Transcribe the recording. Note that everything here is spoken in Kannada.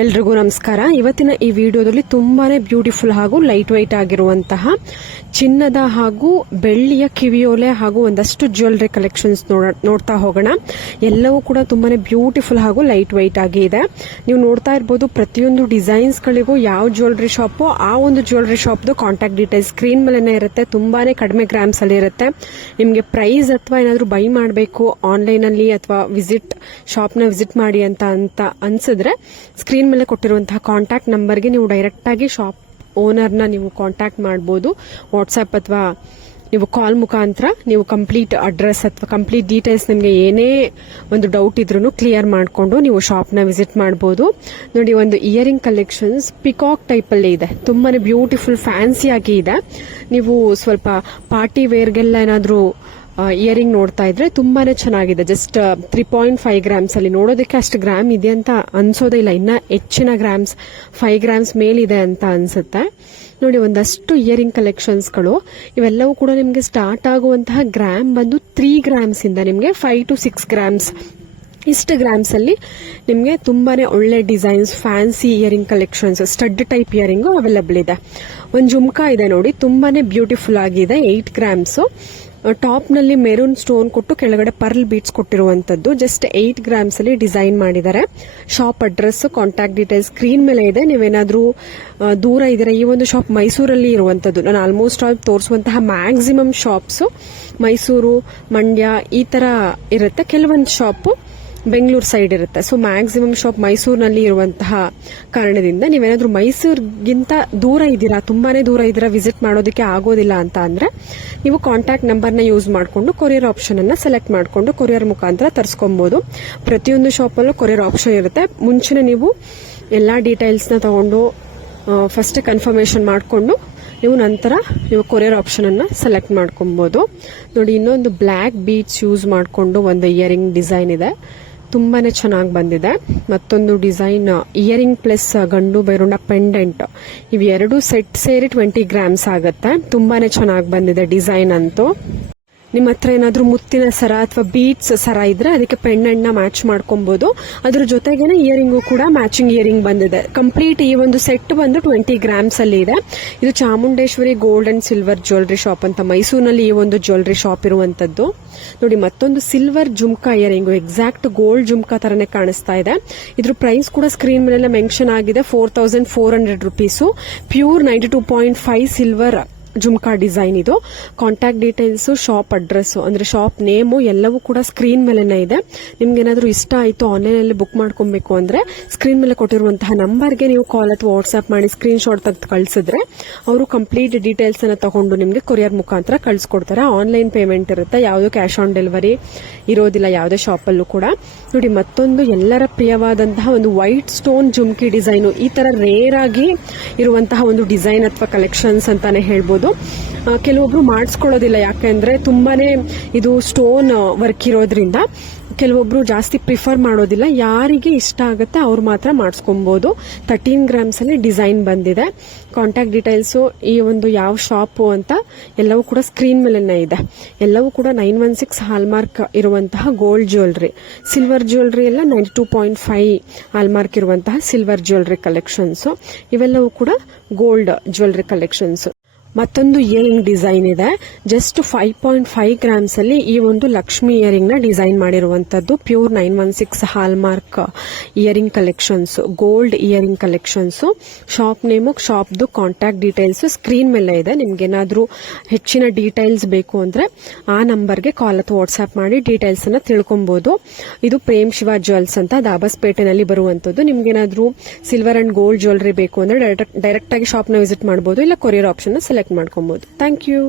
ಎಲ್ರಿಗೂ ನಮಸ್ಕಾರ. ಇವತ್ತಿನ ಈ ವಿಡಿಯೋದಲ್ಲಿ ತುಂಬಾನೇ ಬ್ಯೂಟಿಫುಲ್ ಹಾಗೂ ಲೈಟ್ ವೈಟ್ ಆಗಿರುವಂತಹ ಚಿನ್ನದ ಹಾಗೂ ಬೆಳ್ಳಿಯ ಕಿವಿಯೋಲೆ ಹಾಗೂ ಒಂದಷ್ಟು ಜ್ಯುವೆಲ್ಲರಿ ಕಲೆಕ್ಷನ್ಸ್ ನೋಡ್ತಾ ಹೋಗೋಣ. ಎಲ್ಲವೂ ಕೂಡ ತುಂಬಾನೇ ಬ್ಯೂಟಿಫುಲ್ ಹಾಗೂ ಲೈಟ್ ವೈಟ್ ಆಗಿ ಇದೆ. ನೀವು ನೋಡ್ತಾ ಇರಬಹುದು ಪ್ರತಿಯೊಂದು ಡಿಸೈನ್ಸ್ ಗಳಿಗೂ ಯಾವ ಜ್ಯುವೆಲ್ಲರಿ ಶಾಪ್ ಆ ಒಂದು ಜ್ಯುವೆಲ್ಲರಿ ಶಾಪ್ದು ಕಾಂಟ್ಯಾಕ್ಟ್ ಡೀಟೇಲ್ಸ್ ಸ್ಕ್ರೀನ್ ಮೇಲೆ ಇರುತ್ತೆ. ತುಂಬಾನೇ ಕಡಿಮೆ ಗ್ರಾಮ್ಸ್ ಅಲ್ಲಿ ಇರುತ್ತೆ. ನಿಮಗೆ ಪ್ರೈಸ್ ಅಥವಾ ಏನಾದರೂ ಬೈ ಮಾಡಬೇಕು ಆನ್ಲೈನ್ ಅಲ್ಲಿ ಅಥವಾ ಶಾಪ್ ನ ವಿಸಿಟ್ ಮಾಡಿ ಅಂತ ಅನ್ಸಿದ್ರೆ ಸ್ಕ್ರೀನ್ ಮೇಲೆ ಕೊಟ್ಟಿರುವಂತಹ ಕಾಂಟ್ಯಾಕ್ಟ್ ನಂಬರ್ಗೆ ನೀವು ಡೈರೆಕ್ಟ್ ಆಗಿ ಶಾಪ್ ಓನರ್ನ ನೀವು ಕಾಂಟ್ಯಾಕ್ಟ್ ಮಾಡಬಹುದು. ವಾಟ್ಸ್ಆಪ್ ಅಥವಾ ನೀವು ಕಾಲ್ ಮುಖಾಂತರ ನೀವು ಕಂಪ್ಲೀಟ್ ಅಡ್ರೆಸ್ ಅಥವಾ ಕಂಪ್ಲೀಟ್ ಡೀಟೇಲ್ಸ್ ನಿಮಗೆ ಏನೇ ಒಂದು ಡೌಟ್ ಇದ್ರೂ ಕ್ಲಿಯರ್ ಮಾಡಿಕೊಂಡು ನೀವು ಶಾಪ್ನ ವಿಸಿಟ್ ಮಾಡಬಹುದು. ನೋಡಿ, ಒಂದು ಇಯರಿಂಗ್ ಕಲೆಕ್ಷನ್ಸ್ ಪಿಕಾಕ್ ಟೈಪ್ ಅಲ್ಲಿ ಇದೆ. ತುಂಬಾನೇ ಬ್ಯೂಟಿಫುಲ್ ಫ್ಯಾನ್ಸಿ ಆಗಿ ಇದೆ. ನೀವು ಸ್ವಲ್ಪ ಪಾರ್ಟಿ ವೇರ್ಗೆಲ್ಲ ಏನಾದರೂ ಇಯರಿಂಗ್ ನೋಡ್ತಾ ಇದ್ರೆ ತುಂಬಾನೇ ಚೆನ್ನಾಗಿದೆ. ಜಸ್ಟ್ 3.5 ಗ್ರಾಮ್ಸ್ ಅಲ್ಲಿ ನೋಡೋದಕ್ಕೆ ಅಷ್ಟು ಗ್ರಾಮ್ ಇದೆ ಅಂತ ಅನ್ಸೋದೇ ಇಲ್ಲ. ಇನ್ನ ಹೆಚ್ಚಿನ ಗ್ರಾಮ್ಸ್ 5 ಗ್ರಾಮ್ಸ್ ಮೇಲಿದೆ ಅಂತ ಅನ್ಸುತ್ತೆ. ನೋಡಿ, ಒಂದಷ್ಟು ಇಯರಿಂಗ್ ಕಲೆಕ್ಷನ್ಸ್ಗಳು ಇವೆಲ್ಲವೂ ಕೂಡ ನಿಮಗೆ ಸ್ಟಾರ್ಟ್ ಆಗುವಂತಹ ಗ್ರಾಮ್ ಬಂದು 3 ಗ್ರಾಮ್ಸ್ ಇಂದ ನಿಮಗೆ 5 to 6 ಗ್ರಾಮ್ಸ್ ಇಷ್ಟು ಗ್ರಾಮ್ಸ್ ಅಲ್ಲಿ ನಿಮಗೆ ತುಂಬಾನೇ ಒಳ್ಳೆ designs fancy earring collections stud type earring available ಇದೆ. ಒಂದು ಜುಮ್ಕಾ ಇದೆ ನೋಡಿ, ತುಂಬಾನೇ ಬ್ಯೂಟಿಫುಲ್ ಆಗಿದೆ. 8 ಗ್ರಾಮ್ಸ್ ಟಾಪ್ ನಲ್ಲಿ ಮೆರೂನ್ ಸ್ಟೋನ್ ಕೊಟ್ಟು ಕೆಳಗಡೆ ಪರ್ಲ್ ಬೀಟ್ಸ್ ಕೊಟ್ಟಿರುವಂತದ್ದು. ಜಸ್ಟ್ 8 ಗ್ರಾಮ್ಸ್ ಅಲ್ಲಿ ಡಿಸೈನ್ ಮಾಡಿದ್ದಾರೆ. Shop address contact details screen ಮೇಲೆ ಇದೆ. ನೀವೇನಾದ್ರೂ ದೂರ ಇದ್ದೀರಾ, ಈ ಒಂದು ಶಾಪ್ ಮೈಸೂರಲ್ಲಿ ಇರುವಂತದ್ದು. ನಾನು ಆಲ್ಮೋಸ್ಟ್ ಆಲ್ ತೋರಿಸುವಂತಹ ಮ್ಯಾಕ್ಸಿಮಮ್ ಶಾಪ್ಸ್ ಮೈಸೂರು, ಮಂಡ್ಯ ಈ ತರ ಇರುತ್ತೆ. ಕೆಲವೊಂದು ಶಾಪ್ ಬೆಂಗಳೂರು ಸೈಡ್ ಇರುತ್ತೆ. ಸೊ ಮ್ಯಾಕ್ಸಿಮಮ್ ಶಾಪ್ ಮೈಸೂರಿನಲ್ಲಿ ಇರುವಂತಹ ಕಾರಣದಿಂದ ನೀವೇನಾದ್ರೂ ಮೈಸೂರಿಗಿಂತ ದೂರ ಇದ್ದೀರಾ, ತುಂಬಾನೇ ದೂರ ಇದ್ದೀರಾ, ವಿಸಿಟ್ ಮಾಡೋದಕ್ಕೆ ಆಗೋದಿಲ್ಲ ಅಂತ ಅಂದ್ರೆ ನೀವು ಕಾಂಟ್ಯಾಕ್ಟ್ ನಂಬರ್ನ ಯೂಸ್ ಮಾಡಿಕೊಂಡು ಕೊರಿಯರ್ ಆಪ್ಷನ್ ಅನ್ನ ಸೆಲೆಕ್ಟ್ ಮಾಡಿಕೊಂಡು ಕೊರಿಯರ್ ಮುಖಾಂತರ ತರಿಸ್ಕೊಬಹುದು. ಪ್ರತಿಯೊಂದು ಶಾಪಲ್ಲೂ ಕೊರಿಯರ್ ಆಪ್ಷನ್ ಇರುತ್ತೆ. ಮುಂಚೆನೆ ನೀವು ಎಲ್ಲಾ ಡೀಟೇಲ್ಸ್ ನ ತಗೊಂಡು ಫಸ್ಟ್ ಕನ್ಫರ್ಮೇಶನ್ ಮಾಡಿಕೊಂಡು ನಂತರ ನೀವು ಕೊರಿಯರ್ ಆಪ್ಷನ್ ಅನ್ನ ಸೆಲೆಕ್ಟ್ ಮಾಡ್ಕೊಬಹುದು. ನೋಡಿ, ಇನ್ನೊಂದು ಬ್ಲಾಕ್ ಬೀಡ್ಸ್ ಯೂಸ್ ಮಾಡಿಕೊಂಡು ಒಂದು ಇಯರಿಂಗ್ ಡಿಸೈನ್ ಇದೆ. ತುಂಬಾನೇ ಚೆನ್ನಾಗಿ ಬಂದಿದೆ. ಮತ್ತೊಂದು ಡಿಸೈನ್ ಇಯರಿಂಗ್ ಪ್ಲಸ್ ಗಂಡು ಬೈರುಂಡ ಪೆಂಡೆಂಟ್, ಇವೆರಡು ಸೆಟ್ ಸೇರಿ 20 ಗ್ರಾಮ್ಸ್ ಆಗುತ್ತೆ. ತುಂಬಾನೇ ಚೆನ್ನಾಗಿ ಬಂದಿದೆ ಡಿಸೈನ್ ಅಂತೂ. ನಿಮ್ಮ ಹತ್ರ ಏನಾದ್ರೂ ಮುತ್ತಿನ ಸರ ಅಥವಾ ಬೀಟ್ಸ್ ಸರ ಇದ್ರೆ ಅದಕ್ಕೆ ಪೆಂಡೆಂಟ್ ನ ಮ್ಯಾಚ್ ಮಾಡ್ಕೊಬಹುದು. ಅದ್ರ ಜೊತೆಗೇನೆ ಇಯರಿಂಗು ಕೂಡ ಮ್ಯಾಚಿಂಗ್ ಇಯರಿಂಗ್ ಬಂದಿದೆ. ಕಂಪ್ಲೀಟ್ ಈ ಒಂದು ಸೆಟ್ ಬಂದು 20 ಗ್ರಾಮ್ಸ್ ಅಲ್ಲಿ ಇದೆ. ಇದು Chamundeshwari gold and silver jewellery shop ಅಂತ ಮೈಸೂರಿನಲ್ಲಿ ಈ ಒಂದು ಜ್ಯುವೆಲ್ಲರಿ ಶಾಪ್ ಇರುವಂತದ್ದು. ನೋಡಿ, ಮತ್ತೊಂದು silver jhumka earring exact gold jhumka ತರನೇ ಕಾಣಿಸ್ತಾ ಇದೆ. ಇದ್ರ ಪ್ರೈಸ್ ಕೂಡ ಸ್ಕ್ರೀನ್ ಮೇಲೆ ಮೆನ್ಷನ್ ಆಗಿದೆ. 4400 rupees. Pure 92.5 silver jhumka design ಇದು. ಕಾಂಟ್ಯಾಕ್ಟ್ ಡೀಟೇಲ್ಸ್, ಶಾಪ್ ಅಡ್ರೆಸ್ ಅಂದ್ರೆ ಶಾಪ್ ನೇಮು ಎಲ್ಲವೂ ಕೂಡ ಸ್ಕ್ರೀನ್ ಮೇಲೆನೇ ಇದೆ. ನಿಮ್ಗೆ ಏನಾದ್ರೂ ಇಷ್ಟ ಆಯ್ತು ಆನ್ಲೈನ್ ಅಲ್ಲಿ ಬುಕ್ ಮಾಡ್ಕೊಬೇಕು ಅಂದ್ರೆ ಸ್ಕ್ರೀನ್ ಮೇಲೆ ಕೊಟ್ಟಿರುವಂತಹ ನಂಬರ್ಗೆ ನೀವು ಕಾಲ್ ಅಥವಾ ವಾಟ್ಸ್ಆಪ್ ಮಾಡಿ ಸ್ಕ್ರೀನ್ ಶಾಟ್ ತೆಗೆದು ಕಳಿಸಿದ್ರೆ ಅವರು ಕಂಪ್ಲೀಟ್ ಡೀಟೇಲ್ಸ್ ಅನ್ನ ತಗೊಂಡು ನಿಮ್ಗೆ ಕೊರಿಯರ್ ಮುಖಾಂತರ ಕಳಿಸ್ಕೊಡ್ತಾರೆ. ಆನ್ಲೈನ್ ಪೇಮೆಂಟ್ ಇರುತ್ತೆ, ಯಾವುದೋ ಕ್ಯಾಶ್ ಆನ್ ಡೆಲಿವರಿ ಇರೋದಿಲ್ಲ ಯಾವುದೇ ಶಾಪ್ ಅಲ್ಲೂ ಕೂಡ. ನೋಡಿ, ಮತ್ತೊಂದು ಎಲ್ಲರ ಪ್ರಿಯವಾದಂತಹ ಒಂದು ವೈಟ್ ಸ್ಟೋನ್ ಜುಮ್ಕಿ ಡಿಸೈನ್. ಈ ತರ ರೇರ್ ಆಗಿ ಇರುವಂತಹ ಒಂದು ಡಿಸೈನ್ ಅಥವಾ ಕಲೆಕ್ಷನ್ಸ್ ಅಂತಾನೆ ಹೇಳ್ಬೋದು. ಕೆಲವೊಬ್ರು ಮಾಡಿಸ್ಕೊಳ್ಳೋದಿಲ್ಲ, ಯಾಕೆಂದ್ರೆ ತುಂಬಾನೇ ಇದು ಸ್ಟೋನ್ ವರ್ಕ್ ಇರೋದ್ರಿಂದ ಕೆಲವೊಬ್ರು ಜಾಸ್ತಿ ಪ್ರಿಫರ್ ಮಾಡೋದಿಲ್ಲ. ಯಾರಿಗೆ ಇಷ್ಟ ಆಗುತ್ತೆ ಅವ್ರು ಮಾತ್ರ ಮಾಡಿಸ್ಕೊಬಹುದು. 13 ಗ್ರಾಮ್ಸ್ ಅಲ್ಲಿ ಡಿಸೈನ್ ಬಂದಿದೆ. ಕಾಂಟ್ಯಾಕ್ಟ್ ಡೀಟೇಲ್ಸ್, ಈ ಒಂದು ಯಾವ ಶಾಪು ಅಂತ ಎಲ್ಲವೂ ಕೂಡ ಸ್ಕ್ರೀನ್ ಮೇಲೆನೇ ಇದೆ. ಎಲ್ಲವೂ ಕೂಡ 916 ಹಾಲ್ಮಾರ್ಕ್ ಇರುವಂತಹ ಗೋಲ್ಡ್ ಜ್ಯುವೆಲ್ಲರಿ. ಸಿಲ್ವರ್ ಜ್ಯುವೆಲ್ಲರಿ ಎಲ್ಲ 92.5 ಹಾಲ್ಮಾರ್ಕ್ ಇರುವಂತಹ ಸಿಲ್ವರ್ ಜ್ಯುವೆಲ್ಲರಿ ಕಲೆಕ್ಷನ್ಸ್. ಇವೆಲ್ಲವೂ ಕೂಡ ಗೋಲ್ಡ್ ಜ್ಯುವೆಲ್ಲರಿ ಕಲೆಕ್ಷನ್ಸ್. ಮತ್ತೊಂದು ಇಯರಿಂಗ್ ಡಿಸೈನ್ ಇದೆ. ಜಸ್ಟ್ 5.5 ಗ್ರಾಮ್ಸ್ ಅಲ್ಲಿ ಈ ಒಂದು ಲಕ್ಷ್ಮಿ ಇಯರಿಂಗ್ ನ ಡಿಸೈನ್ ಮಾಡಿರುವಂತದ್ದು. Pure 916 hallmark earring collections, gold earring collections. Shop name, ಶಾಪ್ದು ಕಾಂಟ್ಯಾಕ್ಟ್ ಡೀಟೇಲ್ಸ್ ಸ್ಕ್ರೀನ್ ಮೇಲೆ ಇದೆ. ನಿಮ್ಗೆ ಏನಾದ್ರೂ ಹೆಚ್ಚಿನ ಡೀಟೇಲ್ಸ್ ಬೇಕು ಅಂದ್ರೆ ಆ ನಂಬರ್ಗೆ ಕಾಲ್ ಅಥವಾ ವಾಟ್ಸ್ಆಪ್ ಮಾಡಿ ಡೀಟೇಲ್ಸ್ ಅನ್ನ ತಿಳ್ಕೊಬಹುದು. ಇದು ಪ್ರೇಮ್ ಶಿವ ಜ್ಯುವೆಲ್ಸ್ ಅಂತ ದಾಬಸ್ಪೇಟೆನಲ್ಲಿ ಬರುವಂತದ್ದು. ನಿಮ್ಗೆ ಏನಾದ್ರೂ ಸಿಲ್ವರ್ ಅಂಡ್ ಗೋಲ್ಡ್ ಜ್ಯುವೆಲ್ಲರಿ ಬೇಕು ಅಂದ್ರೆ ಡೈರೆಕ್ಟ್ ಆಗಿ ಶಾಪ್ ನ ವಿಸಿಟ್ ಮಾಡಬಹುದು, ಇಲ್ಲ ಕೊರಿಯರ್ ಆಪ್ಷನ್ ನ ಸೆಲೆಕ್ಟ್ ಮಾಡ್ಕೊಬಹುದು. Thank you.